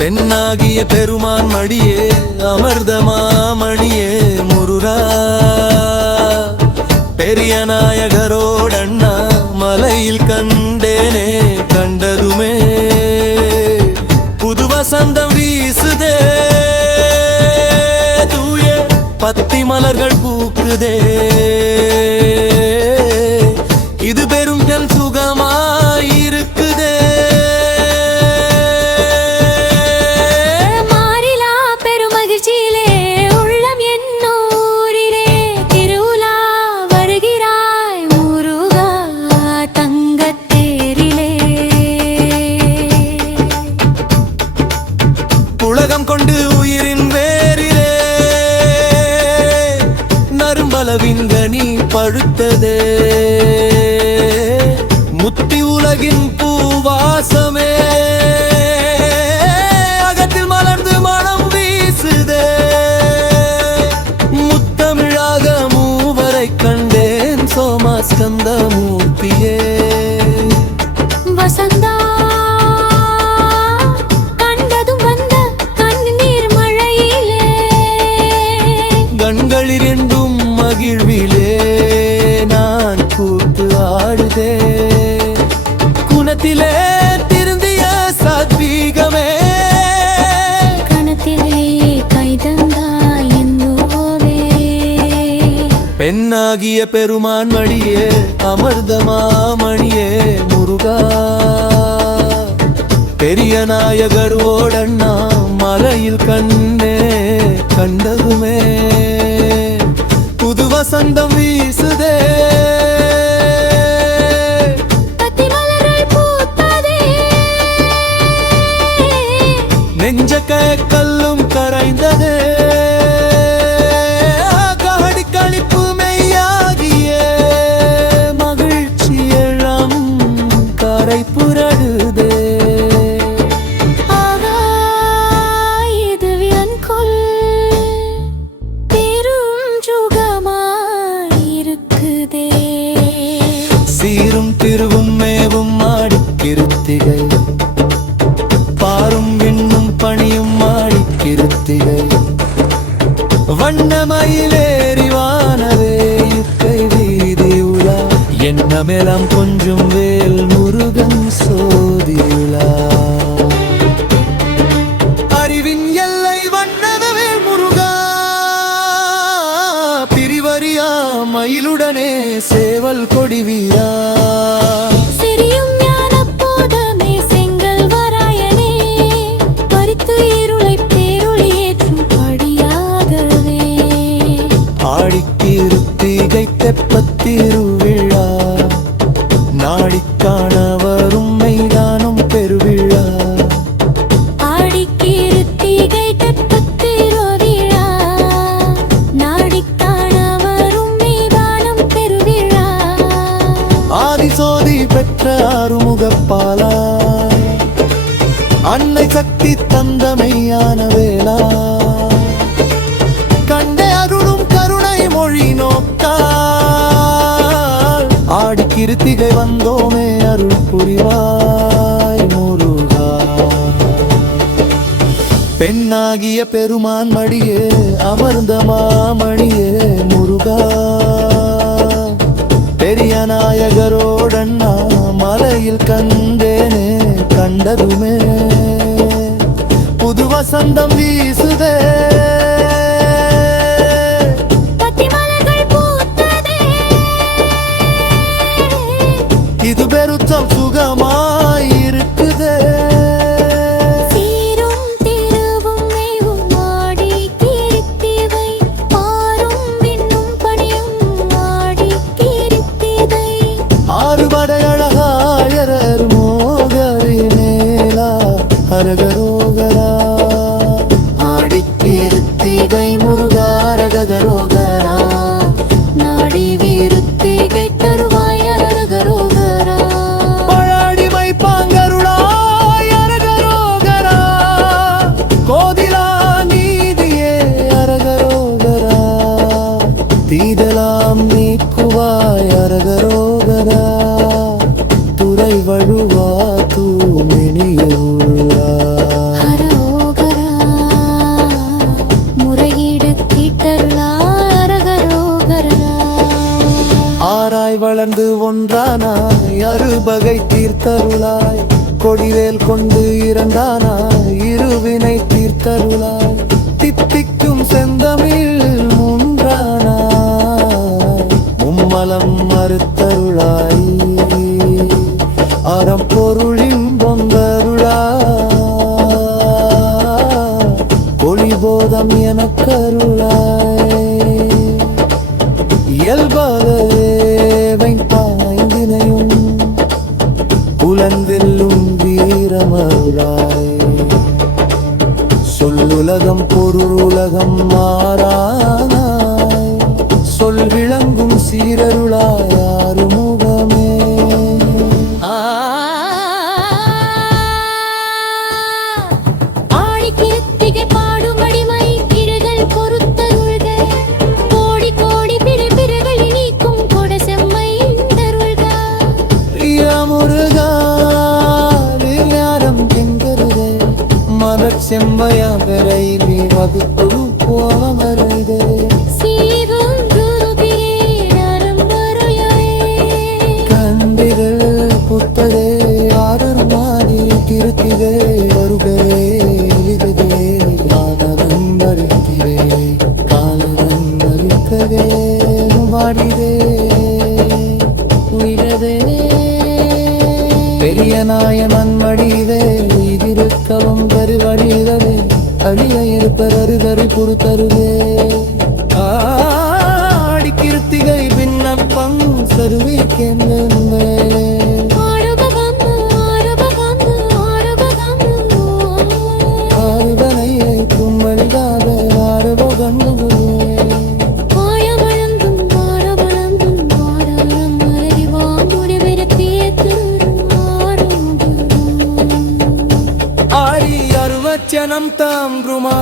பெண்ணாகிய பெருமான் மடியே அமர்தமாமணியே முருகா பெரிய நாயகரோடண்ணா மலையில் கண்டேனே கண்டதுமே புது வசந்தம் வீசுதே தூய பத்தி மலர்கள் பூக்குதே இது பெரும் ஜல் சுகமாயிருக்குதே மாறிலா பெருமகிழ்ச்சியிலே உள்ளம் என்னூரிலே திருவுலா வருகிறாய் முருகா தங்கத்தேரிலே உலகம் கொண்டு உயிரின் வேரிலே நரும்பலவின் கனி பழுத்ததே முத்தி உலகின் பூவாசமே அகத்தில் மலர்ந்து மனம் வீசுதே முத்தமிழாக மூவரை கண்டேன் சோமாஸ்கந்த மூர்த்தியே வசந்தா கண்டதும் வந்த கண்ணீர் மழையிலே கண்களில் என்றும் மகிழ்விலே நான் கூத்து ஆடுதே குணத்திலே திருந்திய சாத்வீகமே கணத்திலே கைதந்தாய் என்னோவே பெண்ணாகிய பெருமான் மடியே அமர்தமாமணியே முருகா பெரிய நாயகர் ஓடண்ணா மலையில் கண்ணே கண்டதுமே புது வசந்தம் வீசுதே பத்தி மலர்கள் பூத்ததே நெஞ்ச கல்லும் கரைந்ததே கஹடி களிப்பு மெய்யாகிய மகிழ்ச்சி எழம் கரை புரடுதே ஆகாய் இது வியன்கொள் பெரும் சுகமாய் இருக்குதே சீரும் திருவும் மேவும் மாடிக்கிருத்திகை பாரும் விண்ணும் பணியும் மாடிக்கிருத்திகை வண்ணமயிலேறி வானவே இருக்கை வீதி உலா எண்ணமெல்லாம் கொஞ்சம் வேல் முருகன் சோதியுலா அறிவின் எல்லை வண்ணதவேல் முருகா பிரிவரியா மயிலுடனே சேவல் கொடிவியா சிறியும் ஞானப் போதமே செங்கல் வராயனே பறித்து இருளை பேரொளியேற்றும் படியாகவே ஆடிக்கிருத்திகை தெப்பத்திருவிழா நாடிக்காண வரும் மைதானம் பெருவிழா ஆடிக்கிருத்திகை தெப்பத்திருவிழா நாடிக்காண வரும் மெய்தானம் பெருவிழா ஆதிசோதி பெற்ற ஆறுமுகப்பாலா அன்னை சக்தி தந்தமையான வேளா கண்டே அருளும் கருணை மொழி நோக்கால் ஆடி கிருத்திகை வந்தோமே அருள் புரிவாய் முருகா பெண்ணாகிய பெருமான் மடியே அமர்ந்த மாமணியே முருகா பெரிய நாயகரோடண்ணா மலையில் கண்டேனே கண்டதுமே புது வசந்தம் வீசுதே பத்தி மலர்கள் பூத்ததே இது பெருத்தம் சுகமாயிருக்குதே சீரும் திருவும் மேவும் ஆடிக்கிருத்திகை பாரும் விண்ணும் பணியும் ஆடிக்கிருத்திகை ஆறுபடை அழகாயரர் மோகரி மேலா ஹரகரோகரா ஆடிக்கிருத்திகை முருகாரகரோகரா நாடி விருத்திகை தருவாய் அரகரோகரா பழாடிமை பாங்கருளாய் அரகரோகரா கோதிலா நீதியே அரகரோகரா தீதலாம் நீக்குவாய் அரகரோகரா துறை வழுவா தூமினியுள்ளா ஹரோ மலர்ந்து ஒன்றானாய் அறுபகை தீர்த்தருளாய் கொடிவேல் கொண்டு இரண்டானாய் இருவினை தீர்த்தருளாய் தித்திக்கும் செந்தமிழ் மூன்றானாய் மும்மலம் மறுத்தருளாய் அறம் பொருளின் பொந்தருளாய் ஒளிபோதம் எனக்கருளாய் இயல்பாகவே பாய்ந்தினையும் புலந்தெல்லும் வீரமருளாய் சொல்லுலகம் பொருளுலகம் மாறானாய் சொல் விளங்கும் சீரருளாய் ஆறுமுகமே ஆழிக்கிருத்திகை பாடும் அடிமை கிருகள் பொறுத்தருள்க கோடி கோடி பிறப்பிறகளை நீக்கும் கொட செம்மை தருள்க முருகா வியாரம் எங்கருதே மலர் செம்மையா பெறை நீ வகுப்பு போவமருதே சீரும் குருபியே நரம்பருயாயே கண்டிகள் புத்ததே ஆரர் மாறி கிருத்திதே வருகே எளிதே காலவன் மறிக்கிறே காலவன் மறிக்கவே வாடிதே உயிரதே பெரிய நாயமன் மடிவே உயிரிருக்கவும் கருவடிவதே அழிய இருப்பர் அருகறி பொறுத்தருவே ஆடி கிருத்திகை விண்ணப்பம் சருவிக்கென்னே ஆறுதனையை கும்மளிதாக ஆறுபகண்ணுவே ஆரி அருவச்சனம் தாம் ருமா